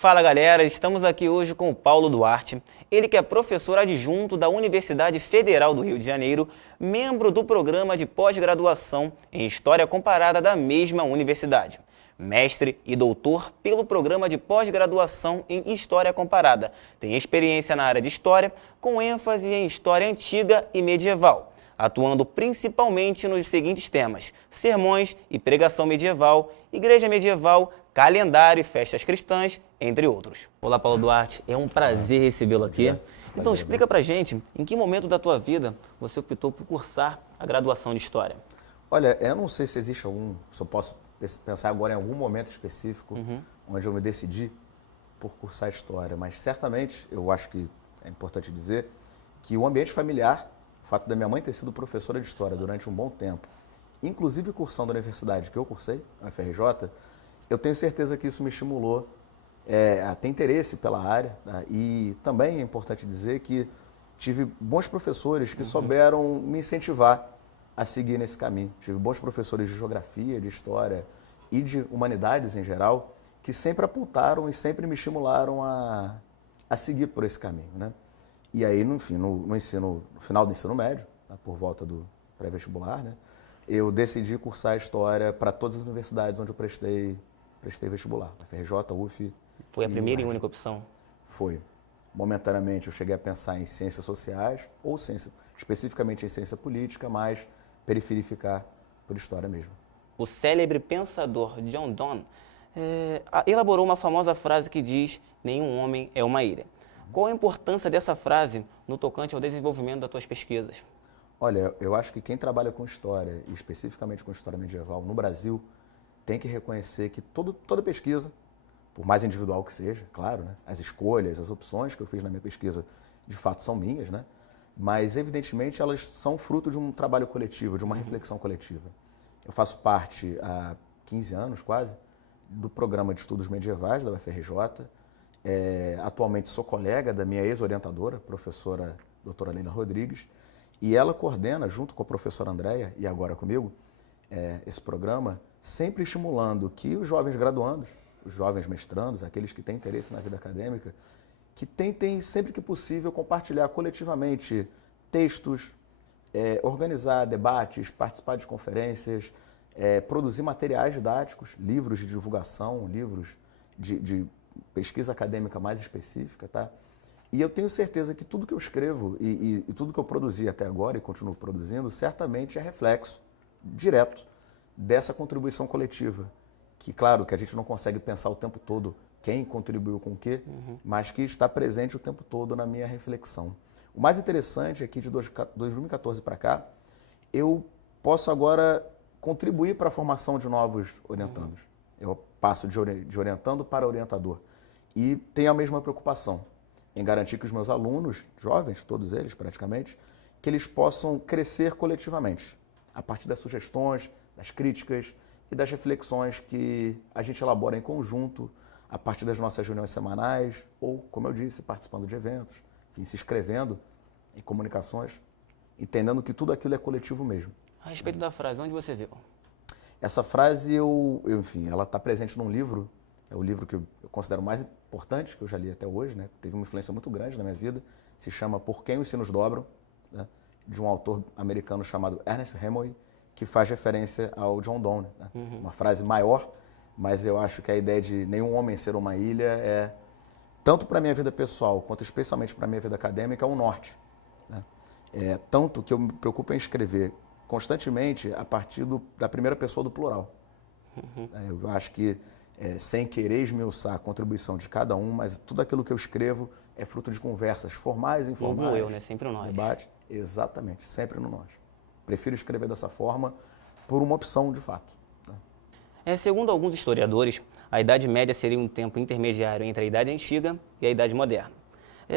Fala galera, estamos aqui hoje com o Paulo Duarte, ele que é professor adjunto da Universidade Federal do Rio de Janeiro, membro do programa de pós-graduação em História Comparada da mesma universidade, mestre e doutor pelo programa de pós-graduação em História Comparada, tem experiência na área de História, com ênfase em História Antiga e Medieval, atuando principalmente nos seguintes temas: sermões e pregação medieval, igreja medieval, calendário e festas cristãs, entre outros. Olá, Paulo Duarte, é um prazer recebê-lo aqui. Então, explica pra gente, em que momento da tua vida você optou por cursar a graduação de História? Olha, eu não sei se existe se eu posso pensar agora em algum momento específico onde eu me decidi por cursar História, mas certamente, eu acho que é importante dizer que o ambiente familiar, o fato da minha mãe ter sido professora de História durante um bom tempo, inclusive cursando a universidade que eu cursei, a FRJ, eu tenho certeza que isso me estimulou a ter interesse pela área, tá? E também é importante dizer que tive bons professores que souberam me incentivar a seguir nesse caminho. Tive bons professores de geografia, de história e de humanidades em geral, que sempre apontaram e sempre me estimularam a seguir por esse caminho, né? E aí, no final do ensino médio, tá, por volta do pré-vestibular, né, eu decidi cursar História para todas as universidades onde eu prestei vestibular, a FRJ, UF. Foi a primeira e única opção? Foi. Momentaneamente eu cheguei a pensar em ciências sociais ou especificamente em ciência política, mas preferi ficar por História mesmo. O célebre pensador John Donne elaborou uma famosa frase que diz: nenhum homem é uma ilha. Qual a importância dessa frase no tocante ao desenvolvimento das tuas pesquisas? Olha, eu acho que quem trabalha com História, e especificamente com História medieval no Brasil, tem que reconhecer que toda pesquisa, por mais individual que seja, claro, né, as escolhas, as opções que eu fiz na minha pesquisa, de fato são minhas, né, mas evidentemente elas são fruto de um trabalho coletivo, de uma reflexão coletiva. Eu faço parte, há 15 anos quase, do programa de estudos medievais da UFRJ. Atualmente sou colega da minha ex-orientadora, professora doutora Leila Rodrigues, e ela coordena, junto com a professora Andréia, e agora comigo, esse programa, sempre estimulando que os jovens graduandos, os jovens mestrandos, aqueles que têm interesse na vida acadêmica, que tentem, sempre que possível, compartilhar coletivamente textos, organizar debates, participar de conferências, produzir materiais didáticos, livros de divulgação, livros de pesquisa acadêmica mais específica, tá? E eu tenho certeza que tudo que eu escrevo e tudo que eu produzi até agora e continuo produzindo, certamente é reflexo direto dessa contribuição coletiva, que claro que a gente não consegue pensar o tempo todo quem contribuiu com o quê, mas que está presente o tempo todo na minha reflexão. O mais interessante é que de 2014 para cá, eu posso agora contribuir para a formação de novos orientandos. Eu passo de orientando para orientador e tenho a mesma preocupação em garantir que os meus alunos, jovens, todos eles praticamente, que eles possam crescer coletivamente, a partir das sugestões, das críticas e das reflexões que a gente elabora em conjunto, a partir das nossas reuniões semanais ou, como eu disse, participando de eventos, enfim, se inscrevendo em comunicações, entendendo que tudo aquilo é coletivo mesmo. A respeito da frase, onde você viu? Essa frase, enfim, ela está presente num livro, é o livro que eu considero mais importante que eu já li até hoje, né? Teve uma influência muito grande na minha vida, se chama Por Quem os Sinos Dobram, né? De um autor americano chamado Ernest Hemingway, que faz referência ao John Donne, né? Uma frase maior, mas eu acho que a ideia de nenhum homem ser uma ilha tanto para a minha vida pessoal, quanto especialmente para a minha vida acadêmica, um norte, né? Tanto que eu me preocupo em escrever constantemente a partir da primeira pessoa do plural. Eu acho que, sem querer esmiuçar a contribuição de cada um, mas tudo aquilo que eu escrevo é fruto de conversas formais e informais. Não eu, né? Sempre o nós. Debate, exatamente, sempre no nós. Prefiro escrever dessa forma por uma opção de fato. Segundo alguns historiadores, a Idade Média seria um tempo intermediário entre a Idade Antiga e a Idade Moderna.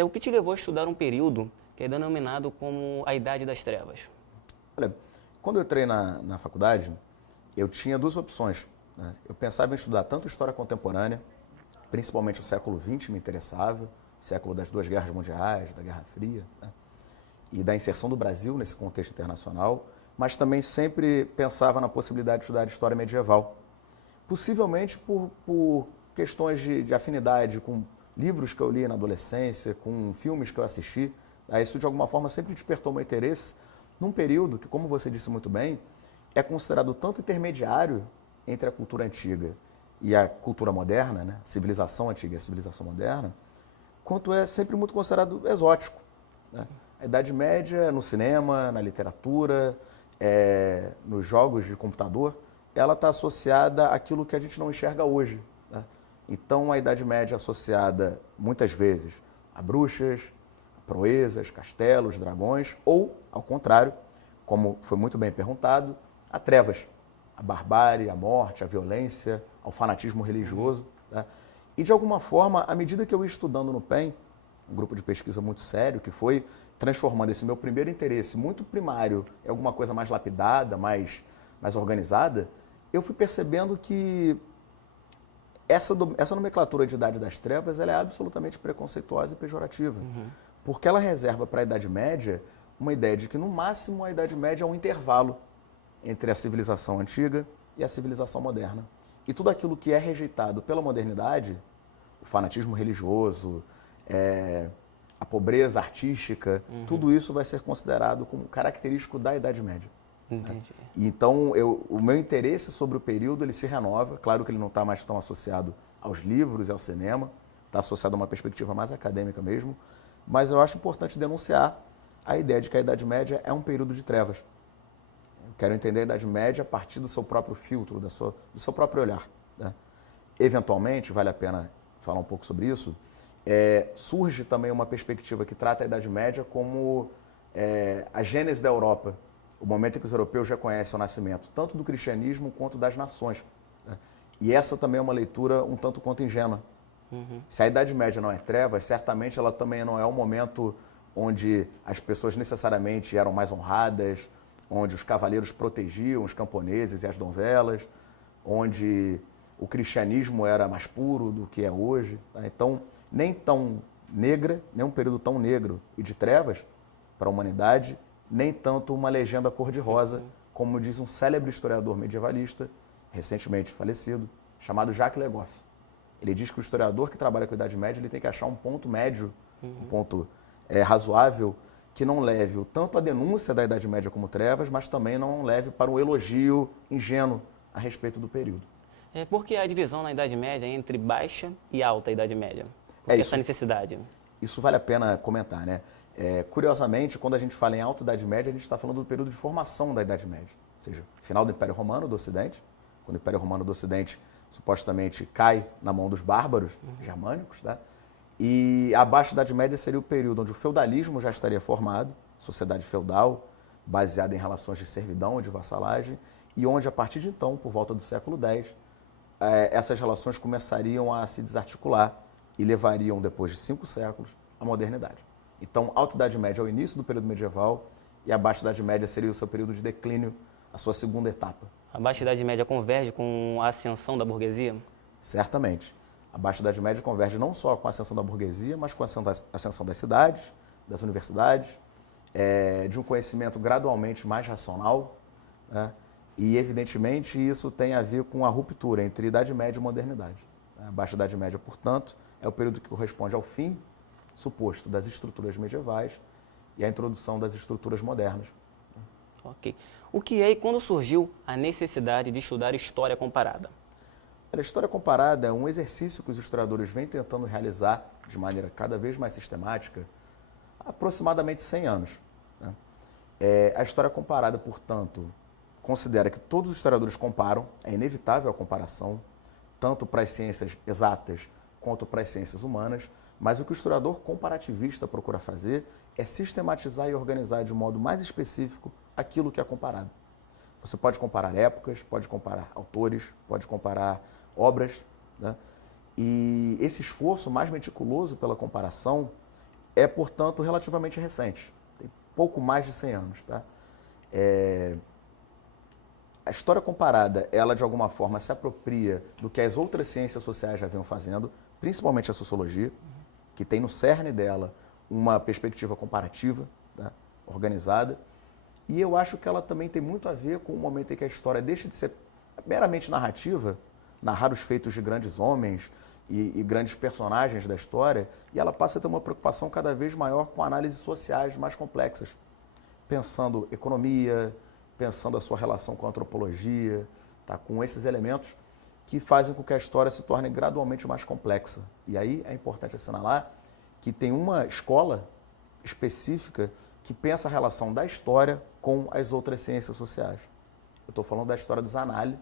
O que te levou a estudar um período que é denominado como a Idade das Trevas? Olha, quando eu entrei na faculdade, eu tinha duas opções, né? Eu pensava em estudar tanto história contemporânea, principalmente o século XX me interessava, século das duas guerras mundiais, da Guerra Fria, né? E da inserção do Brasil nesse contexto internacional, mas também sempre pensava na possibilidade de estudar história medieval. Possivelmente por questões de afinidade com livros que eu li na adolescência, com filmes que eu assisti. Isso, de alguma forma, sempre despertou meu interesse num período que, como você disse muito bem, é considerado tanto intermediário entre a cultura antiga e a cultura moderna, né? A civilização antiga e a civilização moderna, quanto é sempre muito considerado exótico, né? A Idade Média, no cinema, na literatura, nos jogos de computador, ela está associada àquilo que a gente não enxerga hoje, né? Então, a Idade Média é associada, muitas vezes, a bruxas, a proezas, castelos, dragões, ou, ao contrário, como foi muito bem perguntado, a trevas, a barbárie, a morte, a violência, ao fanatismo religioso, né? E, de alguma forma, à medida que eu ia estudando no PEN, um grupo de pesquisa muito sério, que foi transformando esse meu primeiro interesse muito primário em alguma coisa mais lapidada, mais organizada, eu fui percebendo que essa nomenclatura de Idade das Trevas ela é absolutamente preconceituosa e pejorativa, porque ela reserva para a Idade Média uma ideia de que, no máximo, a Idade Média é um intervalo entre a civilização antiga e a civilização moderna. E tudo aquilo que é rejeitado pela modernidade, o fanatismo religioso, a pobreza artística, tudo isso vai ser considerado como característico da Idade Média. Entendi. Então, o meu interesse sobre o período ele se renova. Claro que ele não está mais tão associado aos livros e ao cinema, está associado a uma perspectiva mais acadêmica mesmo, mas eu acho importante denunciar a ideia de que a Idade Média é um período de trevas. Eu quero entender a Idade Média a partir do seu próprio filtro, do seu próprio olhar, né? Eventualmente, vale a pena falar um pouco sobre isso, surge também uma perspectiva que trata a Idade Média como a gênese da Europa, o momento em que os europeus já conhecem o nascimento tanto do cristianismo quanto das nações, né? E essa também é uma leitura um tanto quanto ingênua. Se a Idade Média não é trevas, certamente ela também não é um momento onde as pessoas necessariamente eram mais honradas, onde os cavaleiros protegiam os camponeses e as donzelas, onde o cristianismo era mais puro do que é hoje, tá? Então, nem tão negra, nem um período tão negro e de trevas para a humanidade, nem tanto uma legenda cor-de-rosa, como diz um célebre historiador medievalista, recentemente falecido, chamado Jacques Le Goff. Ele diz que o historiador que trabalha com a Idade Média ele tem que achar um ponto médio, um ponto razoável, que não leve tanto a denúncia da Idade Média como trevas, mas também não leve para um elogio ingênuo a respeito do período. Por que a divisão na Idade Média entre baixa e alta Idade Média? Por que essa necessidade? Isso vale a pena comentar, né? Curiosamente, quando a gente fala em Alta Idade Média, a gente está falando do período de formação da Idade Média, ou seja, final do Império Romano do Ocidente, quando o Império Romano do Ocidente supostamente cai na mão dos bárbaros germânicos, né? E abaixo da Idade Média seria o período onde o feudalismo já estaria formado, sociedade feudal, baseada em relações de servidão e de vassalagem, e onde, a partir de então, por volta do século X, essas relações começariam a se desarticular e levariam, depois de 5 séculos, à modernidade. Então, Alta Idade Média é o início do período medieval e a Baixa Idade Média seria o seu período de declínio, a sua segunda etapa. A Baixa Idade Média converge com a ascensão da burguesia? Certamente. A Baixa Idade Média converge não só com a ascensão da burguesia, mas com a ascensão das cidades, das universidades, de um conhecimento gradualmente mais racional, né? E, evidentemente, isso tem a ver com a ruptura entre Idade Média e modernidade. A Baixa Idade Média, portanto, é o período que corresponde ao fim suposto das estruturas medievais e à introdução das estruturas modernas. Ok. O que é e quando surgiu a necessidade de estudar história comparada? A história comparada é um exercício que os historiadores vêm tentando realizar de maneira cada vez mais sistemática há aproximadamente 100 anos, né? A história comparada, portanto, considera que todos os historiadores comparam, é inevitável a comparação, tanto para as ciências exatas quanto para as ciências humanas, mas o que o historiador comparativista procura fazer é sistematizar e organizar de um modo mais específico aquilo que é comparado. Você pode comparar épocas, pode comparar autores, pode comparar obras, né? E esse esforço mais meticuloso pela comparação é, portanto, relativamente recente. Tem pouco mais de 100 anos. Tá? A história comparada, ela de alguma forma se apropria do que as outras ciências sociais já vinham fazendo, principalmente a sociologia, que tem no cerne dela uma perspectiva comparativa, tá? Organizada. E eu acho que ela também tem muito a ver com o momento em que a história deixa de ser meramente narrativa narrar os feitos de grandes homens e grandes personagens da história, e ela passa a ter uma preocupação cada vez maior com análises sociais mais complexas, pensando economia, pensando a sua relação com a antropologia, tá? Com esses elementos que fazem com que a história se torne gradualmente mais complexa. E aí é importante assinalar que tem uma escola específica que pensa a relação da história com as outras ciências sociais. Eu estou falando da história dos Annales,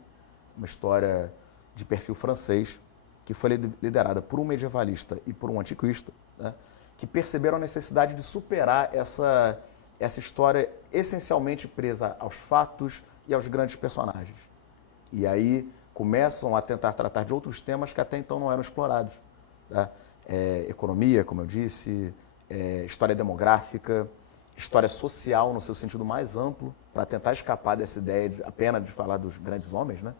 uma história de perfil francês, que foi liderada por um medievalista e por um antiquista, né, que perceberam a necessidade de superar essa história essencialmente presa aos fatos e aos grandes personagens. E aí começam a tentar tratar de outros temas que até então não eram explorados. Tá? Economia, como eu disse, história demográfica, história social no seu sentido mais amplo, para tentar escapar dessa ideia apenas de falar dos grandes homens, né?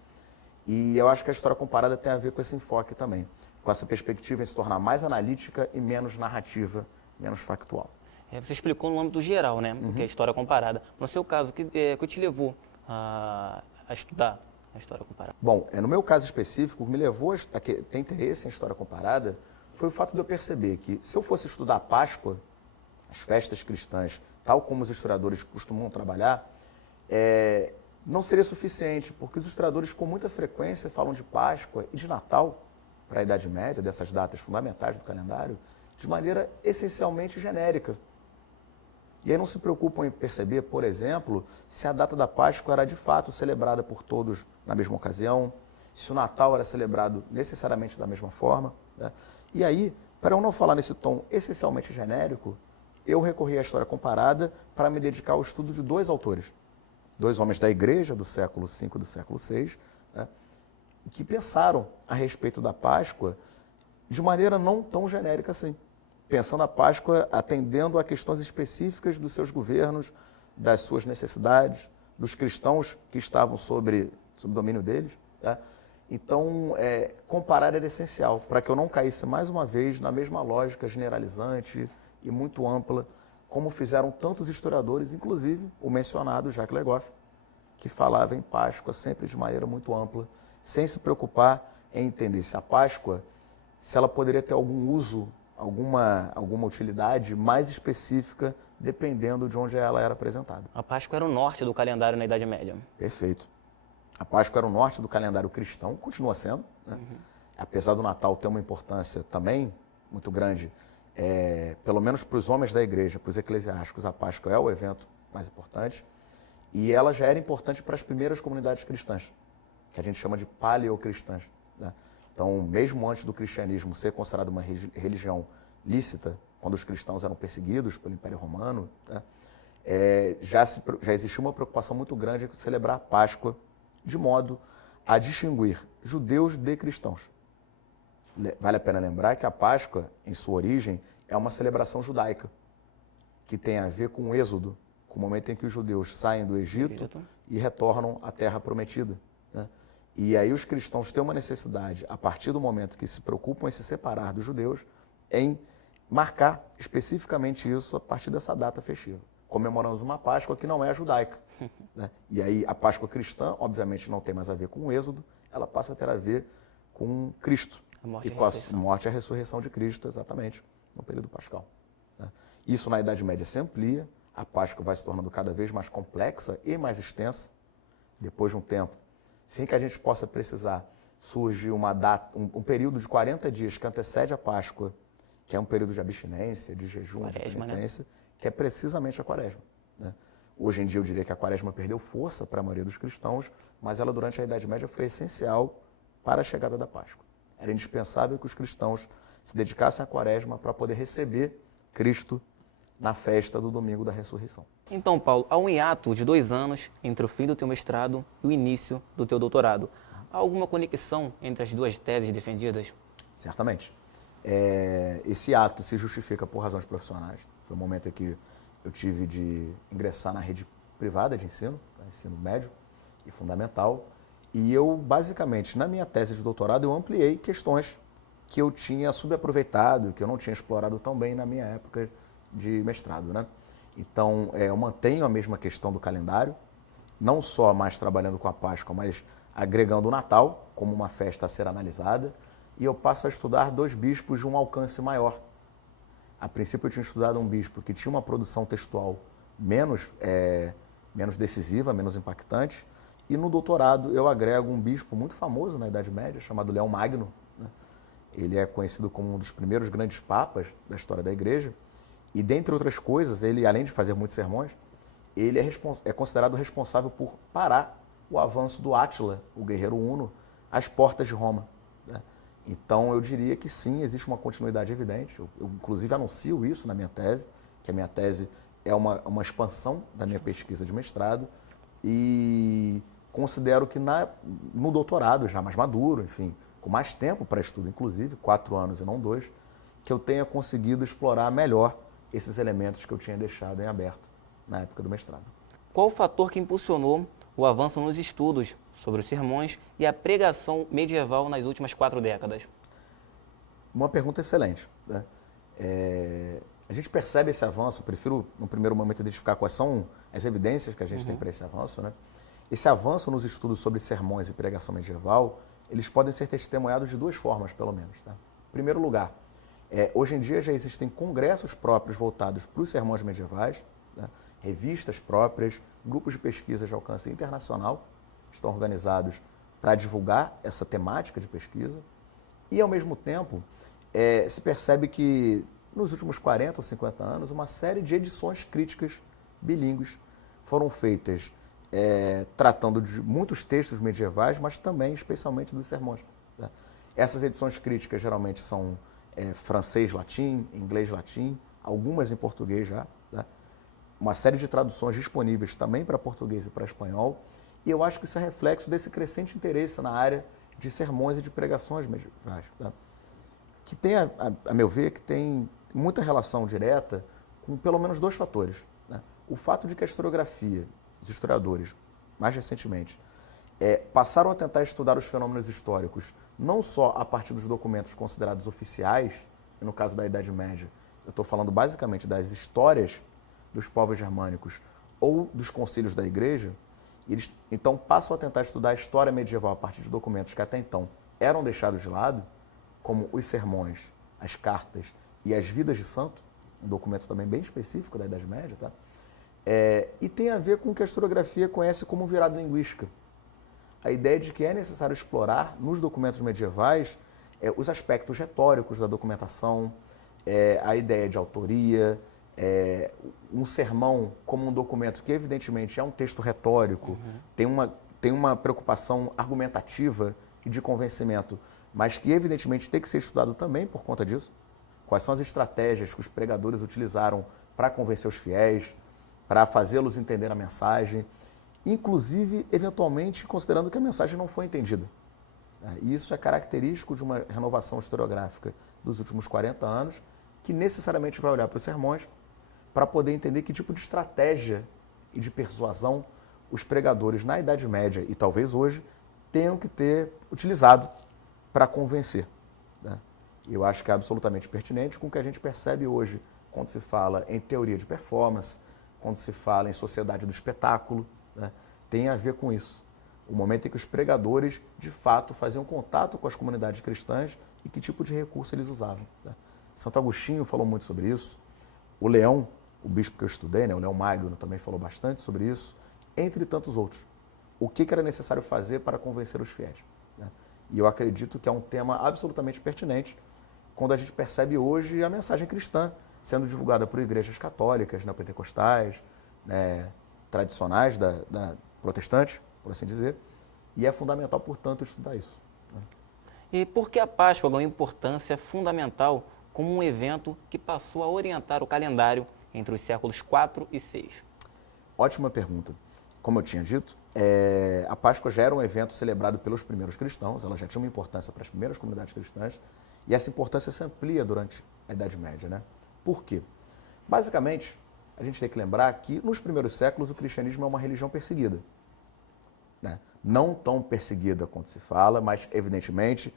E eu acho que a história comparada tem a ver com esse enfoque também, com essa perspectiva em se tornar mais analítica e menos narrativa, menos factual. Você explicou no âmbito geral, né, o que é a história comparada. No seu caso, o que te levou a estudar a história comparada? Bom, no meu caso específico, o que me levou a ter interesse em história comparada foi o fato de eu perceber que, se eu fosse estudar a Páscoa, as festas cristãs, tal como os historiadores costumam trabalhar, não seria suficiente, porque os historiadores com muita frequência falam de Páscoa e de Natal, para a Idade Média, dessas datas fundamentais do calendário, de maneira essencialmente genérica. E aí não se preocupam em perceber, por exemplo, se a data da Páscoa era de fato celebrada por todos na mesma ocasião, se o Natal era celebrado necessariamente da mesma forma, né? E aí, para eu não falar nesse tom essencialmente genérico, eu recorri à história comparada para me dedicar ao estudo de dois autores, dois homens da igreja do século V e do século VI, né, que pensaram a respeito da Páscoa de maneira não tão genérica assim, pensando a Páscoa atendendo a questões específicas dos seus governos, das suas necessidades, dos cristãos que estavam sob o domínio deles. Tá? Então, comparar era essencial, para que eu não caísse mais uma vez na mesma lógica generalizante e muito ampla, como fizeram tantos historiadores, inclusive o mencionado Jacques Le Goff, que falava em Páscoa sempre de maneira muito ampla, sem se preocupar em entender se a Páscoa, se ela poderia ter algum uso, alguma utilidade mais específica, dependendo de onde ela era apresentada. A Páscoa era o norte do calendário na Idade Média. Perfeito. A Páscoa era o norte do calendário cristão, continua sendo, né? Apesar do Natal ter uma importância também muito grande, pelo menos para os homens da igreja, para os eclesiásticos, a Páscoa é o evento mais importante, e ela já era importante para as primeiras comunidades cristãs, que a gente chama de paleocristãs, né? Então, mesmo antes do cristianismo ser considerado uma religião lícita, quando os cristãos eram perseguidos pelo Império Romano, né, já existia uma preocupação muito grande em celebrar a Páscoa de modo a distinguir judeus de cristãos. Vale a pena lembrar que a Páscoa, em sua origem, é uma celebração judaica, que tem a ver com o Êxodo, com o momento em que os judeus saem do Egito e retornam à Terra Prometida, né? E aí os cristãos têm uma necessidade, a partir do momento que se preocupam em se separar dos judeus, em marcar especificamente isso a partir dessa data festiva. Comemoramos uma Páscoa que não é judaica, né? E aí a Páscoa cristã, obviamente, não tem mais a ver com o Êxodo, ela passa a ter a ver com Cristo e com a morte e a ressurreição de Cristo, exatamente, no período pascal, né? Isso na Idade Média se amplia, a Páscoa vai se tornando cada vez mais complexa e mais extensa. Depois de um tempo, sem que a gente possa precisar, surge uma data, um período de 40 dias que antecede a Páscoa, que é um período de abstinência, de jejum, de penitência, né? Que é precisamente a Quaresma, né? Hoje em dia eu diria que a Quaresma perdeu força para a maioria dos cristãos, mas ela durante a Idade Média foi essencial para a chegada da Páscoa. Era indispensável que os cristãos se dedicassem à Quaresma para poder receber Cristo na festa do domingo da ressurreição. Então, Paulo, há um hiato de 2 anos entre o fim do teu mestrado e o início do teu doutorado. Há alguma conexão entre as duas teses defendidas? Certamente. Esse ato se justifica por razões profissionais. Foi o momento em que eu tive de ingressar na rede privada de ensino, ensino médio e fundamental, e eu, basicamente, na minha tese de doutorado, eu ampliei questões que eu tinha subaproveitado, que eu não tinha explorado tão bem na minha época de mestrado, né? Então, eu mantenho a mesma questão do calendário, não só mais trabalhando com a Páscoa, mas agregando o Natal como uma festa a ser analisada, e eu passo a estudar 2 bispos de um alcance maior. A princípio eu tinha estudado um bispo que tinha uma produção textual menos decisiva, menos impactante, e no doutorado eu agrego um bispo muito famoso na Idade Média, chamado Leão Magno, né? Ele é conhecido como um dos primeiros grandes papas da história da Igreja, e dentre outras coisas, ele, além de fazer muitos sermões, ele é considerado responsável por parar o avanço do Átila, o guerreiro huno, às portas de Roma, né? Então, eu diria que sim, existe uma continuidade evidente. Eu inclusive, anuncio isso na minha tese, que a minha tese é uma expansão da minha pesquisa de mestrado, e considero que no doutorado, já mais maduro, enfim, com mais tempo para estudo, inclusive, 4 anos e não 2, que eu tenha conseguido explorar melhor esses elementos que eu tinha deixado em aberto na época do mestrado. Qual o fator que impulsionou o avanço nos estudos sobre os sermões e a pregação medieval nas últimas 4 décadas? Uma pergunta excelente, né? A gente percebe esse avanço, eu prefiro, no primeiro momento, identificar quais são as evidências que a gente tem para esse avanço, né? Esse avanço nos estudos sobre sermões e pregação medieval, eles podem ser testemunhados de 2 formas, pelo menos, tá? Em primeiro lugar, hoje em dia já existem congressos próprios voltados para os sermões medievais, né? Revistas próprias, grupos de pesquisa de alcance internacional estão organizados para divulgar essa temática de pesquisa, e, ao mesmo tempo, se percebe que, nos últimos 40 ou 50 anos, uma série de edições críticas bilíngues foram feitas tratando de muitos textos medievais, mas também, especialmente, dos sermões, tá? Essas edições críticas geralmente são francês-latim, inglês-latim, algumas em português já, tá? Uma série de traduções disponíveis também para português e para espanhol, e eu acho que isso é reflexo desse crescente interesse na área de sermões e de pregações medievais, tá? Que tem, a meu ver, que tem muita relação direta com pelo menos 2 fatores, né? O fato de que a historiografia, os historiadores, mais recentemente, passaram a tentar estudar os fenômenos históricos não só a partir dos documentos considerados oficiais, e no caso da Idade Média, eu estou falando basicamente das histórias dos povos germânicos ou dos concílios da Igreja, eles então passam a tentar estudar a história medieval a partir de documentos que até então eram deixados de lado, como os sermões, as cartas e as vidas de santo, um documento também bem específico da Idade Média, tá? E tem a ver com o que a historiografia conhece como virada linguística. A ideia de que é necessário explorar nos documentos medievais os aspectos retóricos da documentação, a ideia de autoria, um sermão como um documento que evidentemente é um texto retórico, tem uma preocupação argumentativa e de convencimento, mas que evidentemente tem que ser estudado também por conta disso. Quais são as estratégias que os pregadores utilizaram para convencer os fiéis, para fazê-los entender a mensagem, inclusive, eventualmente, considerando que a mensagem não foi entendida. E isso é característico de uma renovação historiográfica dos últimos 40 anos, que necessariamente vai olhar para os sermões para poder entender que tipo de estratégia e de persuasão os pregadores na Idade Média e talvez hoje tenham que ter utilizado para convencer, né? Eu acho que é absolutamente pertinente com o que a gente percebe hoje quando se fala em teoria de performance, quando se fala em sociedade do espetáculo, né? Tem a ver com isso. O momento em que os pregadores, de fato, faziam contato com as comunidades cristãs e que tipo de recurso eles usavam, né? Santo Agostinho falou muito sobre isso. O Leão, o bispo que eu estudei, né, o Leão Magno, também falou bastante sobre isso, entre tantos outros. O que era necessário fazer para convencer os fiéis, né? E eu acredito que é um tema absolutamente pertinente quando a gente percebe hoje a mensagem cristã sendo divulgada por igrejas católicas, neopentecostais, né, tradicionais da protestantes, por assim dizer, e é fundamental, portanto, estudar isso, né? E por que a Páscoa ganhou importância fundamental como um evento que passou a orientar o calendário entre os séculos 4 e 6? Ótima pergunta. Como eu tinha dito, a Páscoa já era um evento celebrado pelos primeiros cristãos, ela já tinha uma importância para as primeiras comunidades cristãs, e essa importância se amplia durante a Idade Média, né? Por quê? Basicamente, a gente tem que lembrar que nos primeiros séculos o cristianismo é uma religião perseguida, né? Não tão perseguida quanto se fala, mas evidentemente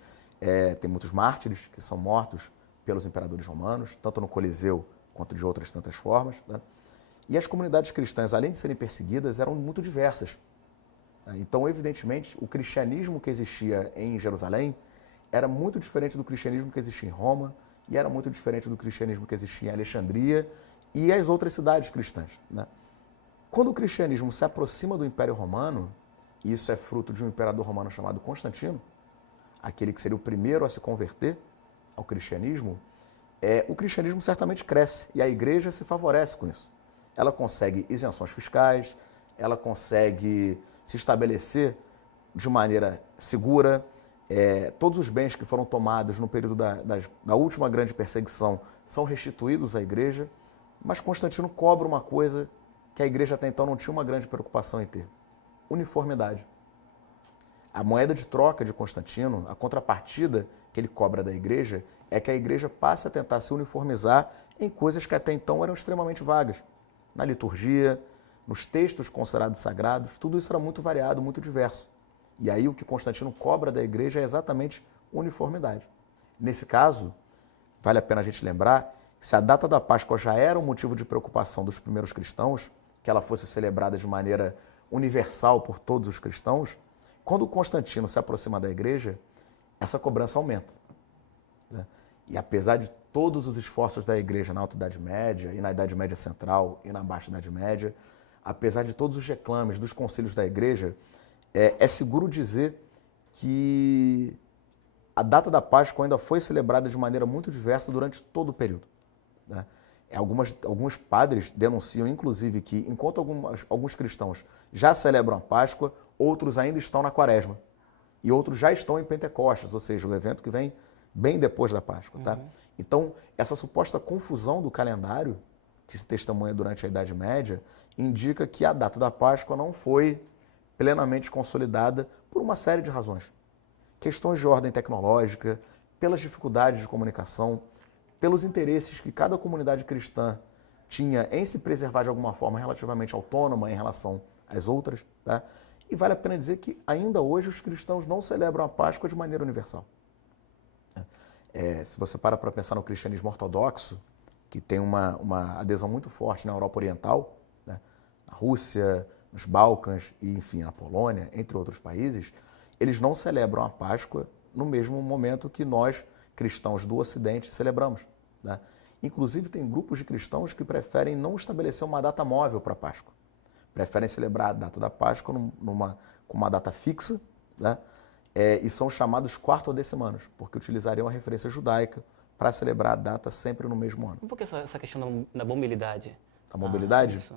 tem muitos mártires que são mortos pelos imperadores romanos, tanto no Coliseu quanto de outras tantas formas, né? E as comunidades cristãs, além de serem perseguidas, eram muito diversas. Então, evidentemente, o cristianismo que existia em Jerusalém era muito diferente do cristianismo que existia em Roma e era muito diferente do cristianismo que existia em Alexandria e as outras cidades cristãs, né? Quando o cristianismo se aproxima do Império Romano, e isso é fruto de um imperador romano chamado Constantino, aquele que seria o primeiro a se converter ao cristianismo, o cristianismo certamente cresce e a igreja se favorece com isso. Ela consegue isenções fiscais, ela consegue se estabelecer de maneira segura. Todos os bens que foram tomados no período da última grande perseguição são restituídos à igreja, mas Constantino cobra uma coisa que a igreja até então não tinha uma grande preocupação em ter: uniformidade. A moeda de troca de Constantino, a contrapartida que ele cobra da igreja, é que a igreja passe a tentar se uniformizar em coisas que até então eram extremamente vagas. Na liturgia, nos textos considerados sagrados, tudo isso era muito variado, muito diverso. E aí o que Constantino cobra da igreja é exatamente uniformidade. Nesse caso, vale a pena a gente lembrar, se a data da Páscoa já era um motivo de preocupação dos primeiros cristãos, que ela fosse celebrada de maneira universal por todos os cristãos, quando Constantino se aproxima da igreja, essa cobrança aumenta, né? E apesar de todos os esforços da igreja na Alta Idade Média e na Idade Média Central e na Baixa Idade Média, apesar de todos os reclames dos concílios da igreja, é seguro dizer que a data da Páscoa ainda foi celebrada de maneira muito diversa durante todo o período, né? Alguns padres denunciam, inclusive, que enquanto alguns cristãos já celebram a Páscoa, outros ainda estão na Quaresma. E outros já estão em Pentecostes, ou seja, o evento que vem bem depois da Páscoa. Tá? Então, essa suposta confusão do calendário, que se testemunha durante a Idade Média, indica que a data da Páscoa não foi plenamente consolidada por uma série de razões. Questões de ordem tecnológica, pelas dificuldades de comunicação, pelos interesses que cada comunidade cristã tinha em se preservar de alguma forma relativamente autônoma em relação às outras, tá? E vale a pena dizer que ainda hoje os cristãos não celebram a Páscoa de maneira universal. Se você para pensar no cristianismo ortodoxo, que tem uma adesão muito forte na Europa Oriental, né? Na Rússia, nos Balcãs e, enfim, na Polônia, entre outros países, eles não celebram a Páscoa no mesmo momento que nós, cristãos do Ocidente, celebramos, né? Inclusive, tem grupos de cristãos que preferem não estabelecer uma data móvel para a Páscoa. Preferem celebrar a data da Páscoa com uma data fixa, né? E são chamados quartodecimanos, porque utilizariam a referência judaica para celebrar a data sempre no mesmo ano. Por que essa questão da mobilidade? A mobilidade? Isso.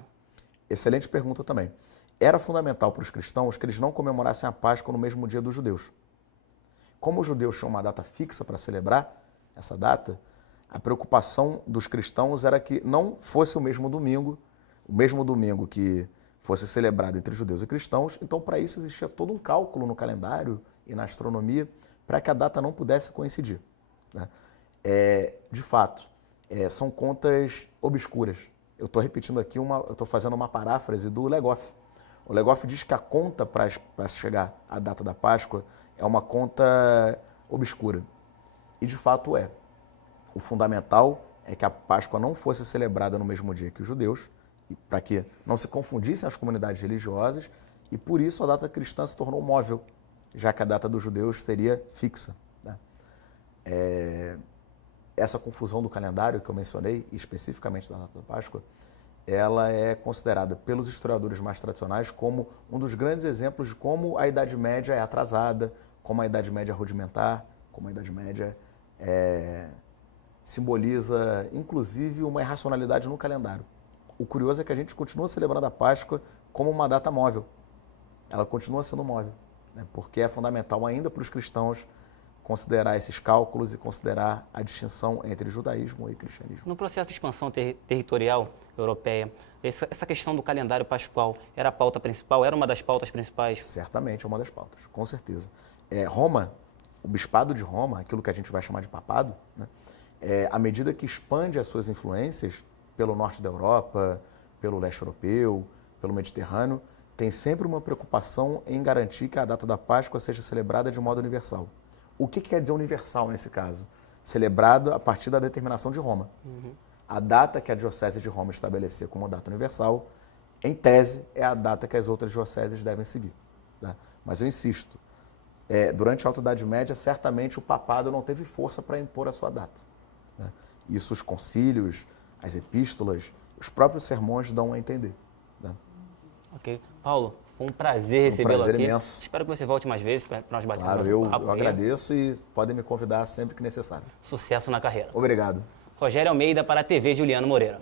Excelente pergunta também. Era fundamental para os cristãos que eles não comemorassem a Páscoa no mesmo dia dos judeus. Como os judeus tinham uma data fixa para celebrar essa data, a preocupação dos cristãos era que não fosse o mesmo domingo que fosse celebrado entre judeus e cristãos. Então, para isso, existia todo um cálculo no calendário e na astronomia para que a data não pudesse coincidir, né? De fato, são contas obscuras. Eu estou repetindo aqui, eu estou fazendo uma paráfrase do Legoff. O Legoff diz que a conta para chegar à data da Páscoa é uma conta obscura. E, de fato, é. O fundamental é que a Páscoa não fosse celebrada no mesmo dia que os judeus, para que não se confundissem as comunidades religiosas, e por isso a data cristã se tornou móvel, já que a data dos judeus seria fixa, né? Essa confusão do calendário que eu mencionei, especificamente da data da Páscoa, ela é considerada pelos historiadores mais tradicionais como um dos grandes exemplos de como a Idade Média é atrasada, como a Idade Média é rudimentar, como a Idade Média simboliza, inclusive, uma irracionalidade no calendário. O curioso é que a gente continua celebrando a Páscoa como uma data móvel. Ela continua sendo móvel, né? Porque é fundamental ainda para os cristãos considerar esses cálculos e considerar a distinção entre judaísmo e cristianismo. No processo de expansão territorial europeia, essa questão do calendário pascual era a pauta principal? Era uma das pautas principais? Certamente é uma das pautas, com certeza. Roma, o bispado de Roma, aquilo que a gente vai chamar de papado, né? À medida que expande as suas influências pelo norte da Europa, pelo leste europeu, pelo Mediterrâneo, tem sempre uma preocupação em garantir que a data da Páscoa seja celebrada de modo universal. O que quer dizer universal nesse caso? Celebrado a partir da determinação de Roma. A data que a Diocese de Roma estabelecer como data universal, em tese, é a data que as outras dioceses devem seguir. Né? Mas eu insisto, durante a Alta Idade Média, certamente o papado não teve força para impor a sua data. Né? Isso os concílios, as epístolas, os próprios sermões dão a entender. Né? Ok. Paulo, foi um prazer recebê-lo aqui. Imenso. Espero que você volte mais vezes para nós batermos Claro, um papo. eu agradeço e podem me convidar sempre que necessário. Sucesso na carreira. Obrigado. Rogério Almeida para a TV Juliano Moreira.